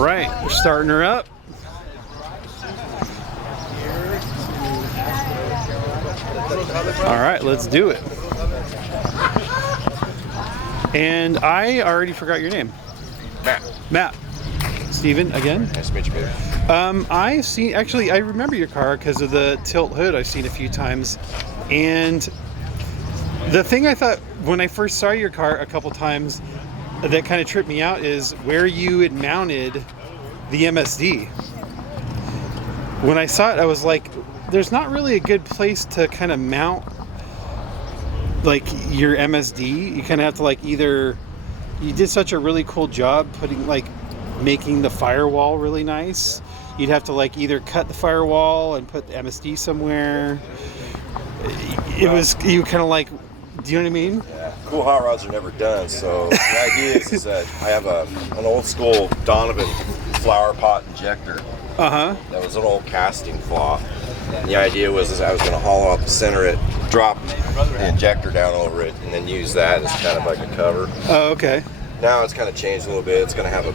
right, we're starting her up. All right, let's do it. And I already forgot your name. Matt. Matt. Steven, again? Nice to meet you, baby. I remember your car because of the tilt hood I've seen a few times. And the thing I thought when I first saw your car a couple times that kind of tripped me out is where you had mounted the MSD. When I saw it, I was like, there's not really a good place to kind of mount like your MSD. You kind of have to like either, you did such a really cool job putting like making the firewall really nice. You'd have to like either cut the firewall and put the MSD somewhere. You kind of like, do you know what I mean? Yeah, cool hot rods are never done. So the idea is that I have an old school Donovan flower pot injector. Uh-huh. That was an old casting flaw. And the idea was I was going to hollow out the center it, drop the injector down over it, and then use that as kind of like a cover. Oh, okay. Now it's kind of changed a little bit. It's going to have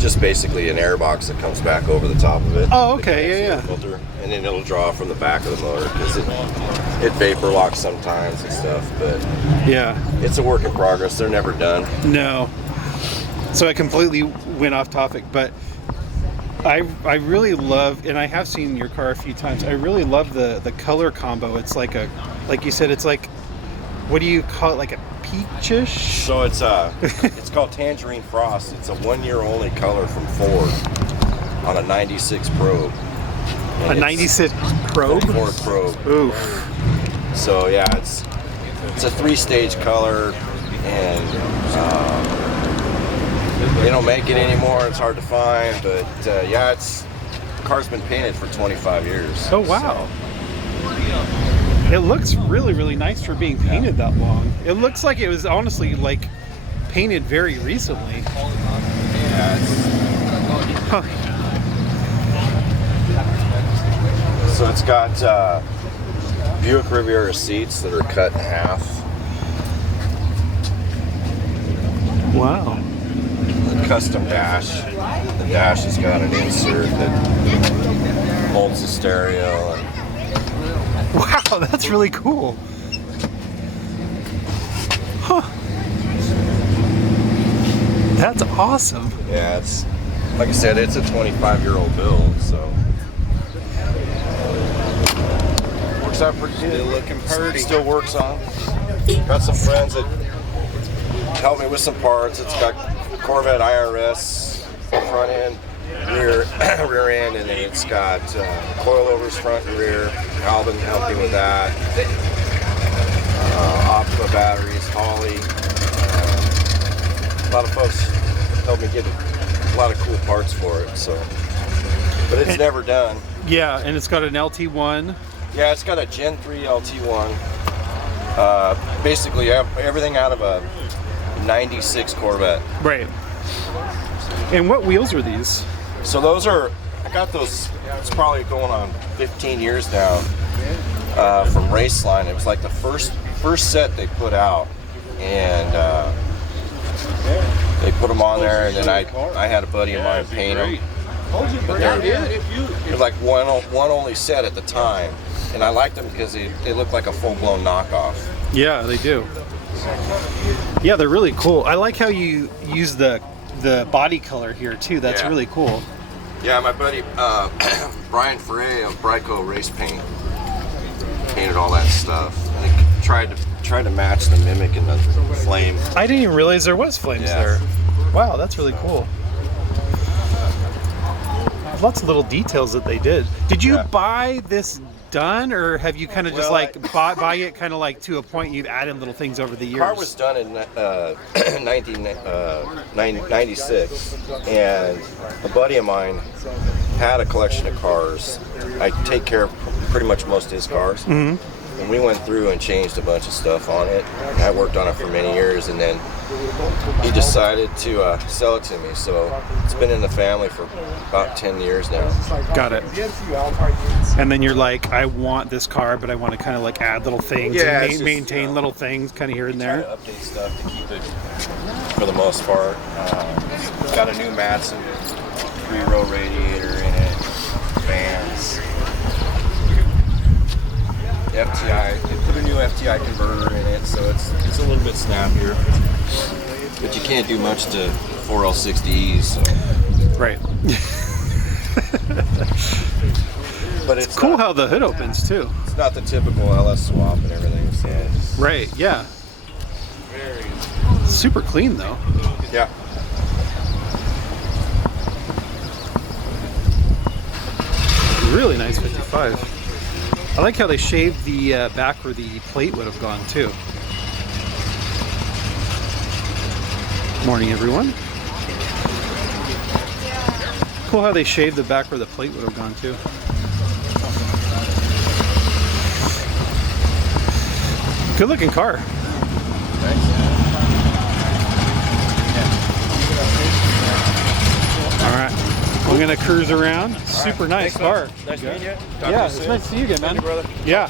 just basically an air box that comes back over the top of it. Oh, okay, yeah. Filter, and then it'll draw from the back of the motor because it vapor locks sometimes and stuff. But yeah, it's a work in progress. They're never done. No. So I completely went off topic, but I really love, and I have seen your car a few times. I really love the color combo. It's like you said, it's like, what do you call it? Like a peachish? So it's called Tangerine Frost. It's a 1 year only color from Ford on a 96 probe. And a 96 probe? Ford probe. Oof. So yeah, it's a 3-stage color, and they don't make it anymore. It's hard to find, but yeah, the car's been painted for 25 years. Oh wow. It looks really, really nice for being painted that long. It looks like it was honestly like painted very recently. Yeah. Huh. So it's got Buick Riviera seats that are cut in half. Wow. A custom dash. The dash has got an insert that holds the stereo. And wow, that's really cool. Huh. That's awesome. Yeah, it's like I said, it's a 25-year-old build, so works out pretty good. Still looking pretty. Still works on. Got some friends that helped me with some parts. It's got Corvette IRS front end, rear end, and then it's got coilovers front and rear. Alvin helped me with that. Optima batteries, Holly. A lot of folks helped me get a lot of cool parts for it. So, but it's never done. Yeah, and it's got an LT1. Yeah, it's got a Gen 3 LT1. Basically, everything out of a 96 Corvette. Right. And what wheels are these? So those are, I got those, it's probably going on 15 years now, from Raceline. It was like the first set they put out, and they put them on there, and then I had a buddy of mine paint them. But they're like one only set at the time, and I liked them because they look like a full-blown knockoff. Yeah, they do. Yeah, they're really cool. I like how you use the body color here too. That's really cool. Yeah, my buddy Brian Ferre of Bryco Race Paint painted all that stuff. And he tried to match the Mimic and the Flame. I didn't even realize there was flames there. Wow, that's really cool. Lots of little details that they did. Did you buy this done, or have you kind of just buy it kind of like to a point you've added little things over the years? The car was done in 1996, and a buddy of mine had a collection of cars. I take care of pretty much most of his cars. Mm-hmm. And we went through and changed a bunch of stuff on it. And I worked on it for many years, and then he decided to sell it to me. So it's been in the family for about 10 years now. Got it. And then you're like, I want this car, but I want to kind of like add little things Yeah, and it's just, maintain little things kind of here and Try there. to update stuff to keep it, for the most part. It's got a new Matson 3-row radiator in it, fans. FTI, they put a new FTI converter in it, so it's a little bit snappier. But you can't do much to 4L60Es, so. Right. But it's Cool not, how the hood opens too. it's not the typical LS swap and everything, so. Right, yeah. Super clean though. Yeah. Really nice 55. I like how they shaved the back where the plate would have gone too. Morning, everyone. Cool how they shaved the back where the plate would have gone too. Good looking car. All right, we're gonna cruise around. Super nice car. Nice meeting you. Yeah, it's nice to see you again, man. brother. Yeah,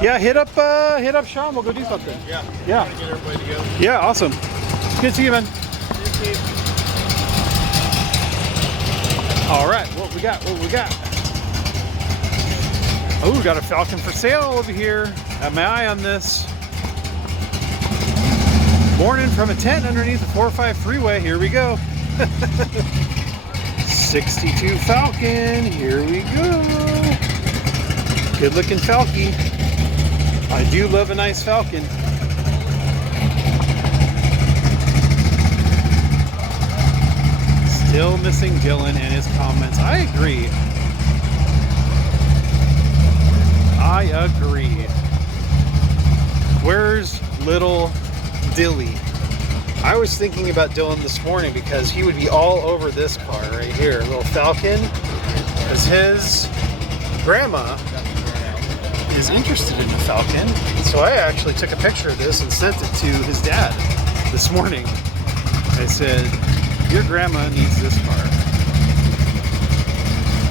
yeah. Hit up Sean. We'll go do something. Yeah. Yeah. Get everybody together. Yeah, awesome. Good to see you, man. All right, what we got? What we got? Oh, we got a Falcon for sale over here. Have my eye on this. Morning from a tent underneath the 405 freeway. Here we go. 62 Falcon. Here we go. Good looking Falky. I do love a nice Falcon. Still missing Dylan and his comments. I agree. I agree. Where's little Dilly? I was thinking about Dylan this morning because he would be all over this car right here. Little Falcon. Because his grandma is interested in the Falcon. So I actually took a picture of this and sent it to his dad this morning. I said, your grandma needs this car.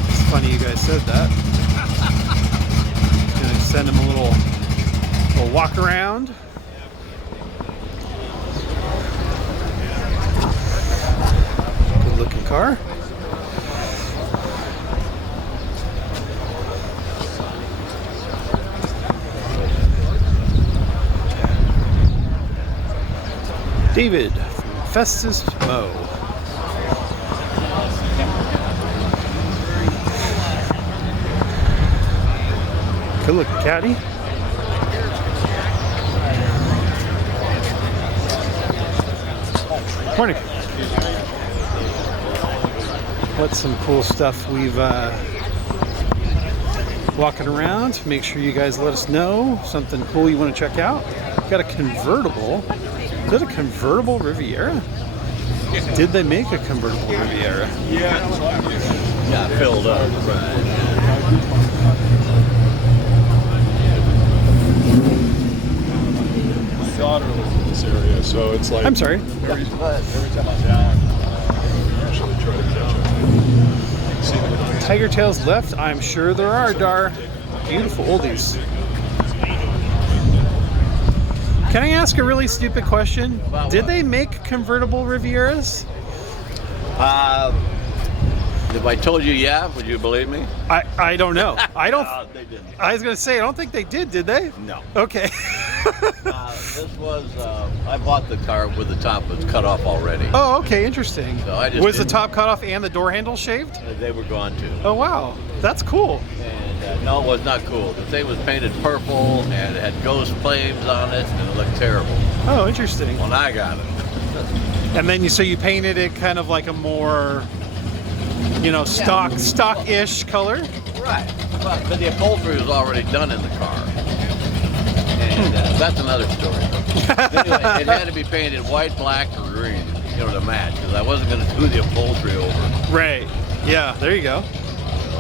It's funny you guys said that. Gonna send him a little walk around. Good looking car. David from Festus Moe. Good looking caddy. Morning. What's some cool stuff we've walking around? Make sure you guys let us know something cool you want to check out. Got a convertible. Is that a convertible Riviera? Did they make a convertible Riviera? Yeah, filled up. My daughter lives in this area, so it's like I'm sorry. every time I'm down, I usually try to catch up. See the Tiger tails left. I'm sure there are, Dar. Beautiful oldies. Can I ask a really stupid question? Did they make convertible Rivieras? If I told you yeah, would you believe me? I don't know. I don't. They didn't. I was gonna say I don't think they did they? No. Okay. This was, I bought the car with the top was cut off already. Oh, okay, interesting. So I just Was the didn't- top cut off and the door handle shaved? They were gone too. Oh wow, that's cool. And no, it was not cool. The thing was painted purple and it had ghost flames on it and it looked terrible. Oh, interesting. When I got it. And then so you painted it kind of like a more, stock-ish color. Right. But the upholstery was already done in the car. And that's another story. Anyway, it had to be painted white, black, or green, to match, because I wasn't going to do the upholstery over. Right. Yeah. There you go.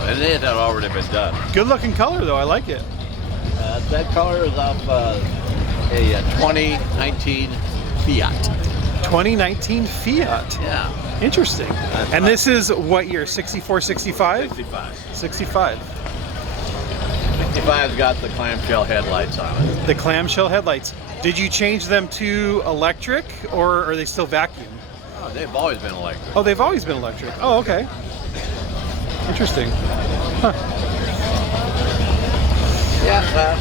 And it had already been done. Good looking color though. I like it. That color is off a 2019 Fiat. 2019 Fiat. Yeah. Interesting. That's And right. this is what year? 64, 65? 65. 65. 65's got the clamshell headlights on it. The clamshell headlights. Did you change them to electric, or are they still vacuum? Oh, they've always been electric. Oh, they've always been electric. Oh, okay. Interesting. Huh. Yeah.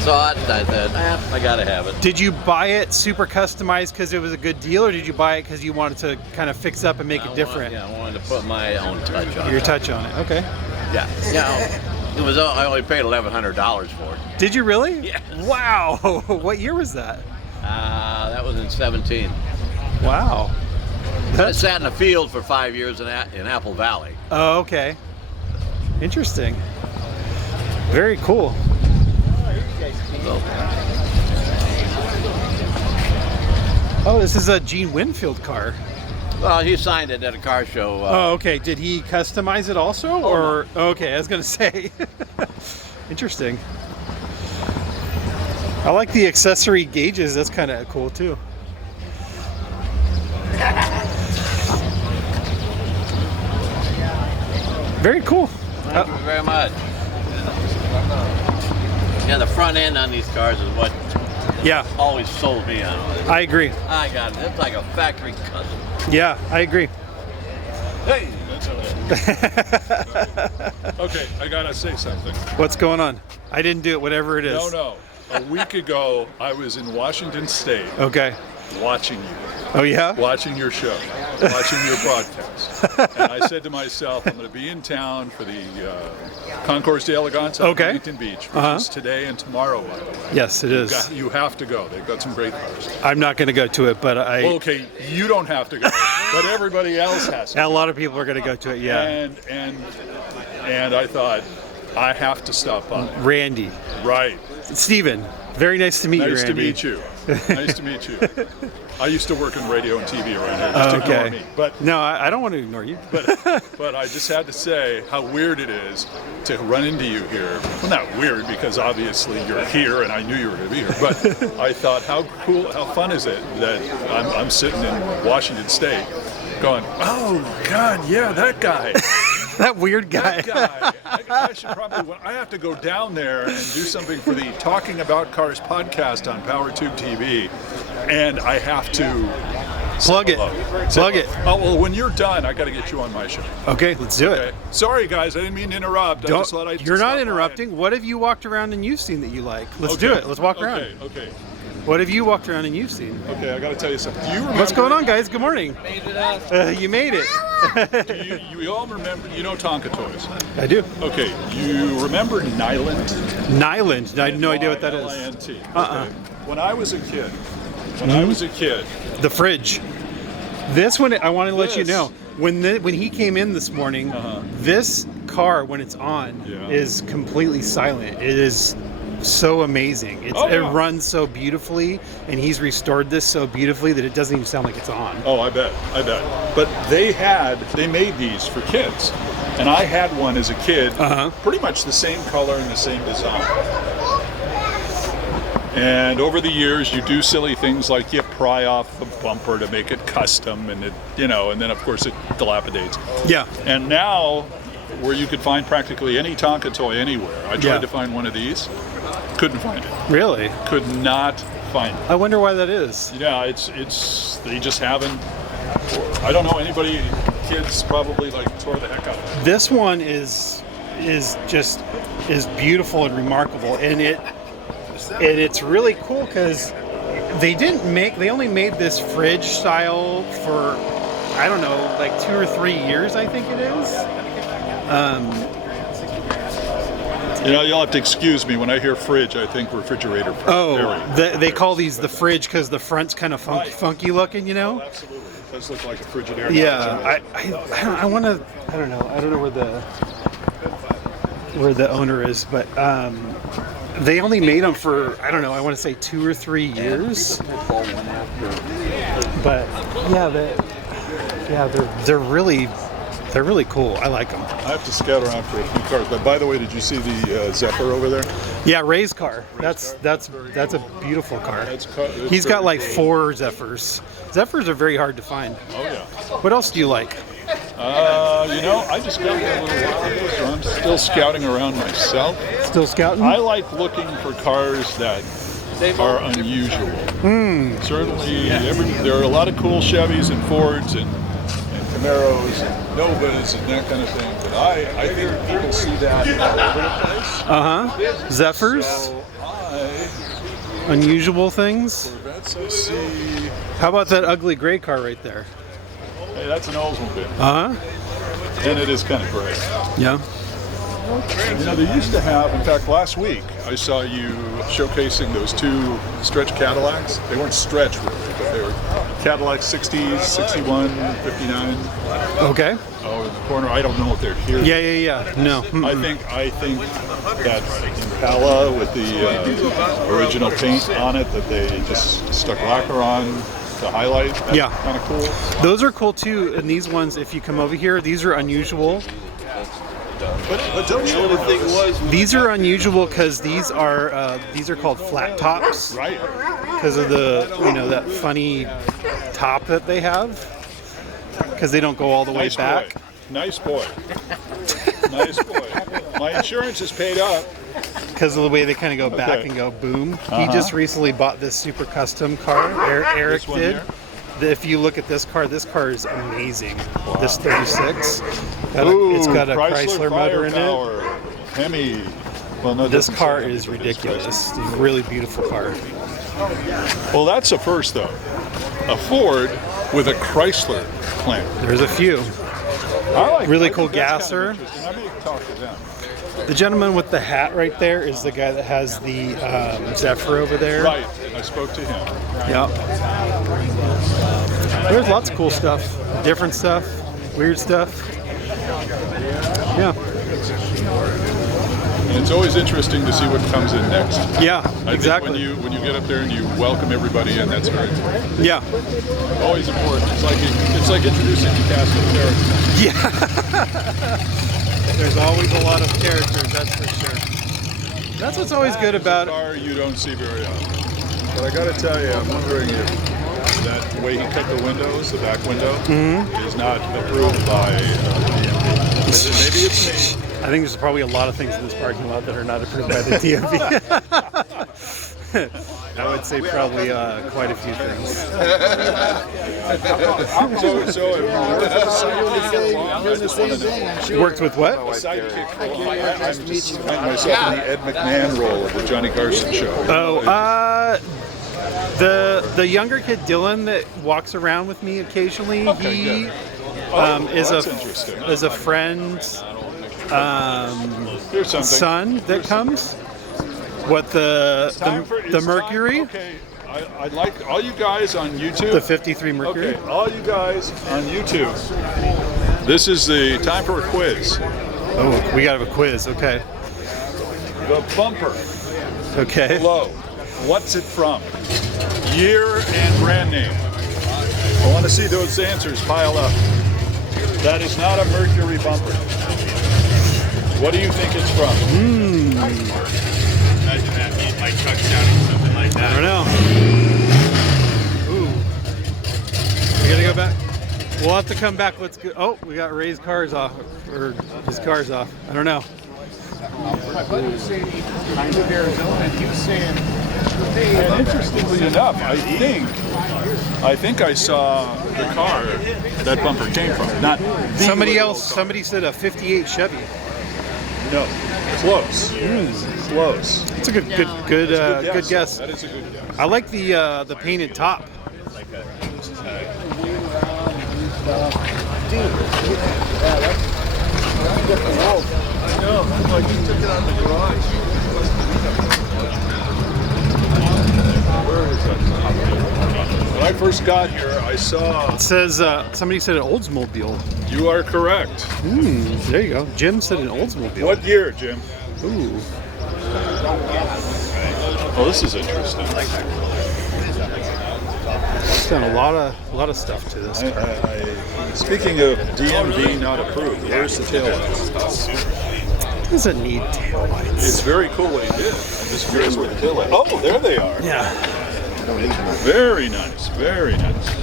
Saw it. I said, I gotta have it. Did you buy it super customized because it was a good deal, or did you buy it because you wanted to kind of fix up and make it different? I wanted to put my own touch on Your it. touch on it. Okay. Yeah. Yeah. It was. I only paid $1,100 for it. Did you really? Yes. Wow. What year was that? That was in 17. Wow. I sat in a field for 5 years in Apple Valley. Oh, okay. Interesting. Very cool. So, Oh, this is a Gene Winfield car. well, he signed it at a car show. Oh, okay. Did he customize it also, or okay? I was gonna say. Interesting. I like the accessory gauges. That's kind of cool too. Very cool. Thank you very much. Yeah, the front end on these cars is what Yeah, always sold me on it. I agree. I got it. It's like a factory custom. Yeah, I agree. Hey! Okay, I gotta say something. What's going on? I didn't do it. Whatever it is. No. A week ago, I was in Washington State Okay. watching you, Oh yeah. watching your show, watching your broadcast. And I said to myself, I'm going to be in town for the Concours d'Elegance at Okay. Huntington Beach, which is today and tomorrow, by the way. Yes, it is. You have to go. They've got some great cars. I'm not going to go to it, but I. Well, okay, you don't have to go, but everybody else has to. A lot of people are going to go to it. Yeah. And I thought, I have to stop by. Randy, Right. Steven, very nice to meet you, Nice to Randy. meet you. Nice to meet you. I used to work in radio and TV around here. Just ignore Okay. me. But No, I don't want to ignore you. but I just had to say how weird it is to run into you here. Well, not weird because obviously you're here and I knew you were going to be here. But I thought, how cool, how fun is it that I'm sitting in Washington State going, oh God, yeah, that guy. That weird guy. That guy. I should probably. I have to go down there and do something for the Talking About Cars podcast on PowerTube TV, and I have to Plug it. Plug it. Oh well, when you're done, I got to get you on my show. Okay, let's do it. Okay. Sorry guys, I didn't mean to interrupt. I just thought I'd You're stop not by interrupting. What have you walked around and you've seen that you like? Let's and- do Okay. it. Let's walk around. Okay. What have you walked around and you've seen? Okay. I got to tell you something. Do you remember? What's going on, guys? Good morning. You made it. You all remember? You know Tonka Toys. I do. Okay. You remember Nyland? Nyland. I have no idea what that is. N-Y-L-I-N-T. Uh-uh. Okay. When I was a kid, The fridge. This one, I want to let you This. know. When he came in this morning, this car, when it's on, Yeah. is completely silent. It is so amazing. It yeah. runs so beautifully, and he's restored this so beautifully that it doesn't even sound like it's on. Oh, I bet. But they made these for kids. And I had one as a kid, pretty much the same color and the same design. And over the years, you do silly things like you pry off the bumper to make it custom, and and then of course it dilapidates. Yeah. And now, where you could find practically any Tonka toy anywhere, I tried Yeah. to find one of these, couldn't find it. Really? Could not find it. I wonder why that is. Yeah, it's they just haven't. I don't know anybody. Kids probably tore the heck out of it. This one is beautiful and remarkable, and it's really cool because they only made this fridge style for, I don't know, like 2 or 3 years, I think it is. You'll have to excuse me when I hear fridge. I think refrigerator. They call these the fridge because the front's kind of funky looking, you know. Absolutely, it does look like a Frigidaire. Yeah, I want to. I don't know where the owner is, but they only made them for, I don't know, I want to say 2 or 3 years. But they're really They're really cool. I like them. I have to scout around for a few cars. But by the way, did you see the Zephyr over there? Yeah, Ray's car. That's a beautiful car. It's He's got very like cool. 4 Zephyrs. Zephyrs are very hard to find. Oh yeah. What else do you like? I just got here a little while ago, so I'm still scouting around myself. Still scouting? I like looking for cars that are unusual. Certainly, there are a lot of cool Chevys and Fords and Camaros and Novas and that kind of thing. But I think people see that all over the place. Zephyrs? So Unusual things? Corvettes I see. How about that ugly gray car right there? Hey, that's an Oldsmobile. Uh-huh. And it is kind of gray. Yeah. You know, they used to have, in fact, last week, I saw you showcasing those 2 stretch Cadillacs. They weren't stretch, really, but they were Cadillac 60s, 61, 59. Okay. Oh, in the corner. I don't know if they're here. Yeah. No. I think that Impala with the original paint on it that they just stuck lacquer on to highlight. That's Yeah. kind of cool. Those are cool too. And these ones, if you come over here, these are unusual. But don't you know These are unusual because these are called flat tops right? because of the that funny top that they have because they don't go all the way Nice back. boy. Nice boy. Nice boy. My insurance is paid up. Because of the way they kind of go back Okay. and go boom. He just recently bought this super custom car. Eric This one did. here? If you look at this car is amazing. This 36. Ooh, It's got a Chrysler motor in it. Firepower. Hemi. Well, no, it This doesn't car say is Hemi, but it's ridiculous. Chrysler. It's a really beautiful car. Well, that's a first, though. A Ford with a Chrysler clamp. There's a few. Really cool gasser. I may talk to them. The gentleman with the hat right there is the guy that has the Zephyr over there. Right, I spoke to him. Yep. There's lots of cool stuff. Different stuff. Weird stuff. Yeah. And it's always interesting to see what comes in next. Yeah, I exactly. think when you get up there and you welcome everybody in, that's very important. Yeah. Always important. It's like introducing the cast of characters. Yeah. There's always a lot of characters, that's for sure. That's what's always good about it. Car you don't see very often. But I got to tell you, I'm wondering if that way he cut the windows, the back window, is not approved by maybe it's me. I think there's probably a lot of things in this parking lot that are not approved by the DMV. I would say probably quite a few things. Worked with what? Sidekick for a while. I'm just finding myself in the Ed McMahon role of the Johnny Carson show. Oh, the younger kid Dylan that walks around with me occasionally. Okay, He good. is That's a friend Here's something. son that comes. What It's time- Mercury? Okay, I'd like all you guys on YouTube. The 53 Mercury. Okay, all you guys on YouTube. This is the time for a quiz. Oh, we got a quiz. Okay. The bumper Okay. below. What's it from? Year and brand name. I want to see those answers pile up. That is not a Mercury bumper. What do you think it's from? Imagine that being my truck sounding something like I that. don't know. Ooh. We gotta go back. We'll have to come back. Let's go. Oh, we got Ray's cars off, or his car's off. I don't know. And interestingly enough, I think I saw the car that bumper came from. Not the Somebody little else. car. Somebody said a '58 Chevy. No, close. Close. It's a good guess. That is a good guess. I like the painted top. I know. Like you took it out of the garage. Where is that? When I first got here, I saw. It says somebody said an Oldsmobile. You are correct. There you go. Jim said an Oldsmobile. What year, Jim? Ooh. Oh, this is interesting. done a lot of stuff to this car. Speaking of DMV not approved, where's the taillights? Doesn't need taillights. It's very cool what he did. I'm just curious where the taillights. Oh, there they are. Yeah. Very nice. Very nice.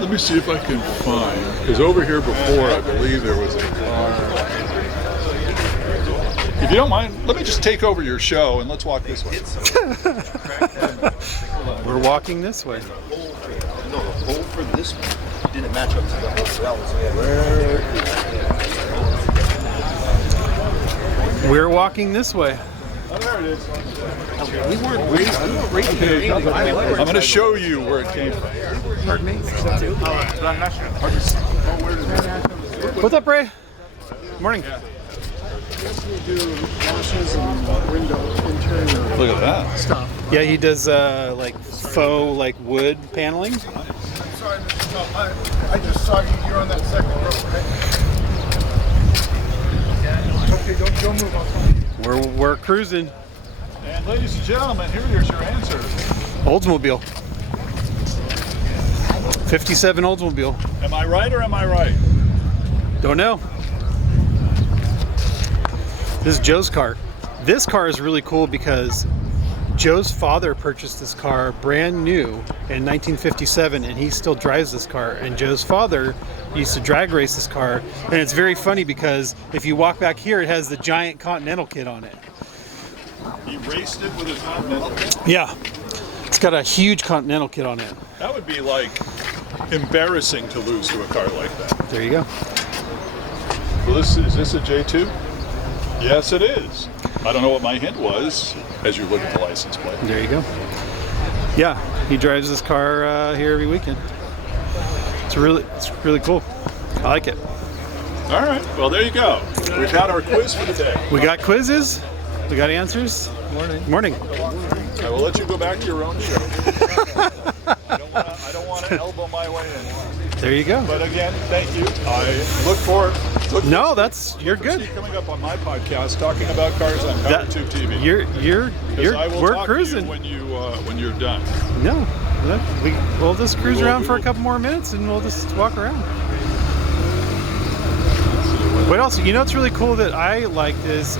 Let me see if I can find, because over here before I believe there was a car. If you don't mind, let me just take over your show and let's walk this way. We're walking this way. No, the hole for this one didn't match up to the hole for that one. We're walking this way. Oh, there it is. We weren't right here. I'm going to show you where it came from. Pardon me? What's up, Ray? Morning. Look at that. Yeah, he does like faux like wood paneling. Sorry, Mr. Tom. I just saw you're on that second row, right? Okay, don't move on. We're cruising. And ladies and gentlemen, here's your answer. Oldsmobile. 57 Oldsmobile. Am I right or am I right? Don't know. This is Joe's car. This car is really cool because Joe's father purchased this car brand new in 1957 and he still drives this car. And Joe's father used to drag race this car. And it's very funny because if you walk back here, it has the giant Continental kit on it. He raced it with his Continental. Yeah. It's got a huge Continental kit on it. That would be like embarrassing to lose to a car like that. There you go. Well, is this a J2? Yes, it is. I don't know what my hint was as you look at the license plate. There you go. Yeah, he drives this car here every weekend. It's really cool. I like it. All right. Well, there you go. We've had our quiz for the day. We got quizzes. We got answers. Morning. I will let you go back to your own show. I don't want to elbow my way in. There you go. But again, thank you. I look for No, you're good. Steve coming up on my podcast talking about cars on PowerTube TV. We're talk cruising. To you when you're done. No, we'll just cruise around for a couple more minutes and we'll just walk around. What else? You know what's really cool that I liked is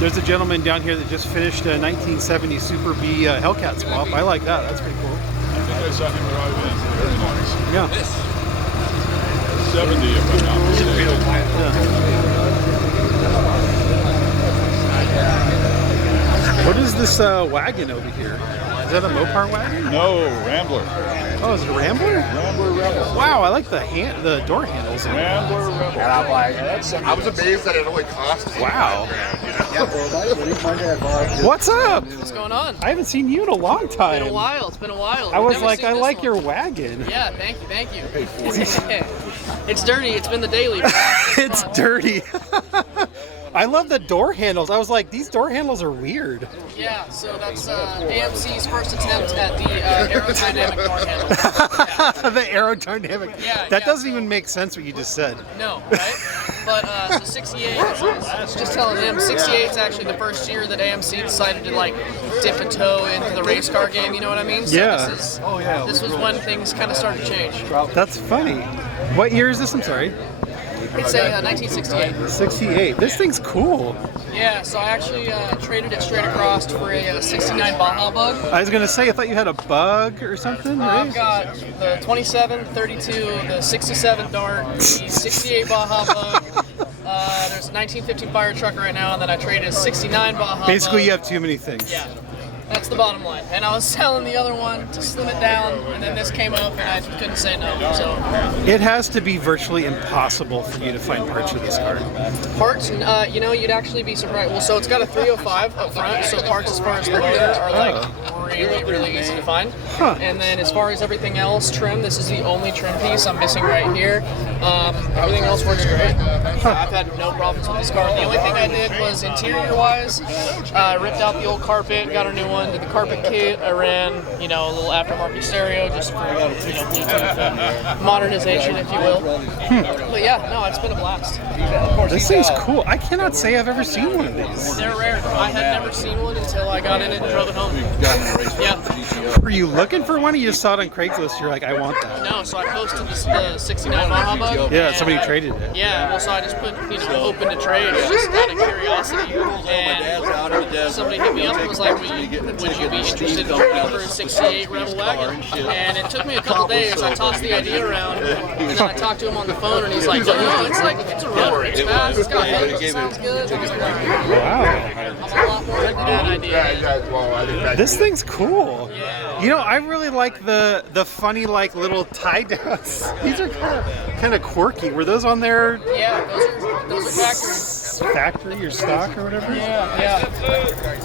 there's a gentleman down here that just finished a 1970 Super B Hellcat swap. I like that. That's pretty cool. I think I saw him drive in. Very nice. Yeah. 70 if I'm not mistaken. What is this wagon over here? Is that a Mopar wagon? No, Rambler. Oh, is it a Rambler? Rambler. Wow, I like the door handles. Rambler. And I'm like, I was amazed that it only cost. Wow. What's up? What's going on? I haven't seen you in a long time. It's been a while. It's been a while. I was Never like, seen I this like one. your wagon. Yeah, thank you. It's dirty. It's been the daily. but It's fun. dirty. I love the door handles. I was like, these door handles are weird. Yeah, so that's AMC's first attempt at the aerodynamic door handle. The aerodynamic. Yeah, that yeah, doesn't so- even make sense what you just said. No, right? But so 68, I was just telling him, 68 is actually the first year that AMC decided to like dip a toe into the race car game, you know what I mean? So Yeah. This was when things kind of started to change. That's funny. What year is this? I'm sorry. It's a 1968. 68. This thing's cool. Yeah, so I actually traded it straight across for a 69 Baja Bug. I was gonna say, I thought you had a bug or something, right? I've got the 27, 32, the 67 Dart, the 68 Baja Bug. There's a 1915 fire truck right now, and then I traded a 69 Baja Basically, Bug. you have too many things. Yeah, that's the bottom line. And I was selling the other one to slim it down, and then this came up, and I couldn't say no. So It has to be virtually impossible for you to find parts for this car. parts, you'd actually be surprised. Well, so it's got a 305 up front, so parts as far as the motor are like really easy to find. Huh. And then as far as everything else, trim, this is the only trim piece I'm missing right here. Everything else works great. I've had no problems with this car. The only thing I did was interior-wise, ripped out the old carpet, got a new one, did the carpet kit. I ran, a little aftermarket stereo just for, Bluetooth and modernization, if you will. But yeah, no, it's been a blast. This thing's cool. I cannot say I've ever seen one of these. They're rare. I had never seen one until I got in it and drove it home. Yeah. Were you looking for one, or you just saw it on Craigslist? You're like, I want that. No, so I posted the 69 Baja Bug. Yeah, and somebody traded it. Yeah, well, so I just put, open to trade just out of curiosity. And somebody hit me up and was like, would you be interested in trading for a 68 Rebel wagon? And it took me a couple days. I tossed the idea around, and then I talked to him on the phone, and he's like, no, it's a rotor. It's fast, it's got hooks, it sounds good. Wow. I'm a lot more into that idea. This This thing's cool. You know, I really like the funny like little tie downs. These are kind of quirky. Were those on their Yeah, those are factory or stock or whatever? Yeah.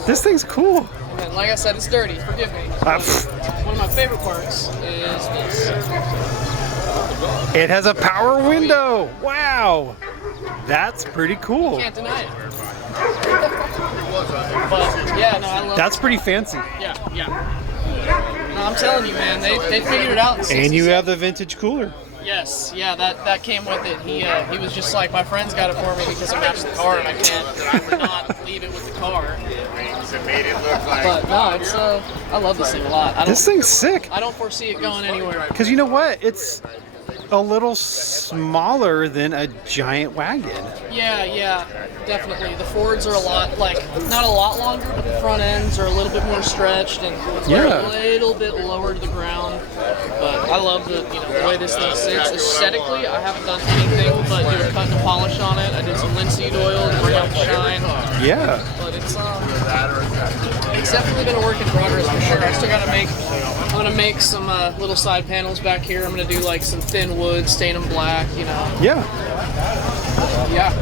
This thing's cool. And like I said, it's dirty. Forgive me. One of my favorite parts is this. It has a power window. Wow. That's pretty cool. Can't deny it. But yeah, no, I love. That's pretty fancy. Yeah. No, I'm telling you, man, they figured it out. In 66. And you have the vintage cooler. Yes, yeah, that came with it. He was just like, my friend's got it for me because it matched the car, and I would not leave it with the car. But no, it's I love this thing a lot. This thing's sick. I don't foresee it going anywhere. Because you know what? It's a little smaller than a giant wagon. Yeah, definitely. The Fords are not a lot longer, but the front ends are a little bit more stretched and they're a little bit lower to the ground. But I love the way this thing sits. Aesthetically, I haven't done anything but do a cut and a polish on it. I did some linseed oil to bring out the shine. Yeah. But it's definitely been a work in progress for sure. I still gotta I'm gonna make some little side panels back here. I'm gonna do like some thin wood, stain them black, Yeah. Yeah.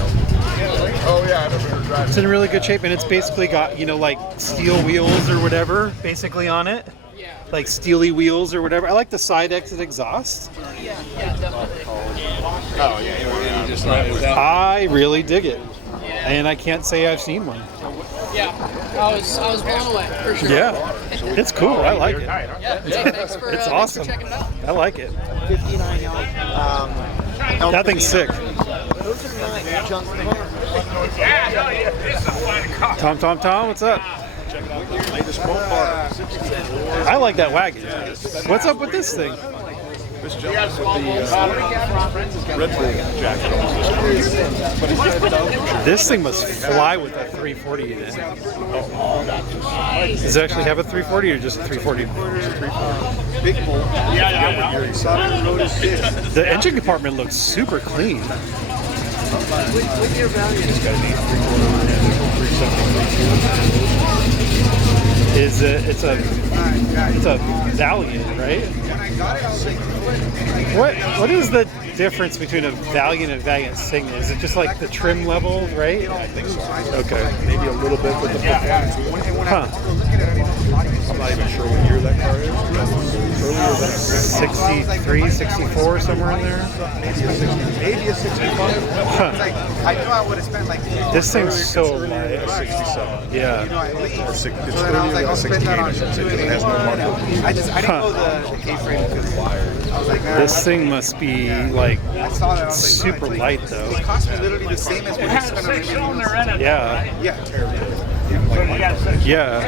Oh yeah, I remember driving. It's in really good shape, and it's basically got, like steel wheels or whatever, basically on it. Yeah. Like steely wheels or whatever. I like the side exit exhaust. Yeah, definitely. Oh yeah. I really dig it. And I can't say I've seen one. Yeah. I was blown away for sure. Yeah. It's cool. I like it. Yeah. Hey, thanks for It's thanks awesome. for checking it out. I like it. 59 yard. That thing's sick. Those are not junk. Tom, what's up? I like that wagon. What's up with this thing? This gentleman with the Red Bull jacket on. This thing must fly with that 340 in it. Does it actually have a 340 or just a 340? Big bull. Yeah. The engine compartment looks super clean. With your value. It's a Valiant, right? What is the difference between a Valiant and a Valiant Sigma? Is it just like the trim level, right? I think so. Okay. Maybe a little bit with the performance. Huh. I'm not even sure what year that car is. Earlier than 63, 64, somewhere in there. maybe a 65. I knew I would have spent like. This thing's so light. 67. Yeah. Or it's So then I was like, earlier I'll than spend 68 that or on something because it has no marker. I didn't know the K-frame because I was like, man, This thing must be like I saw that. I was like, super no, it's light like, though. It cost me literally the same as what I spent on everything else. Yeah. Yeah. Yeah.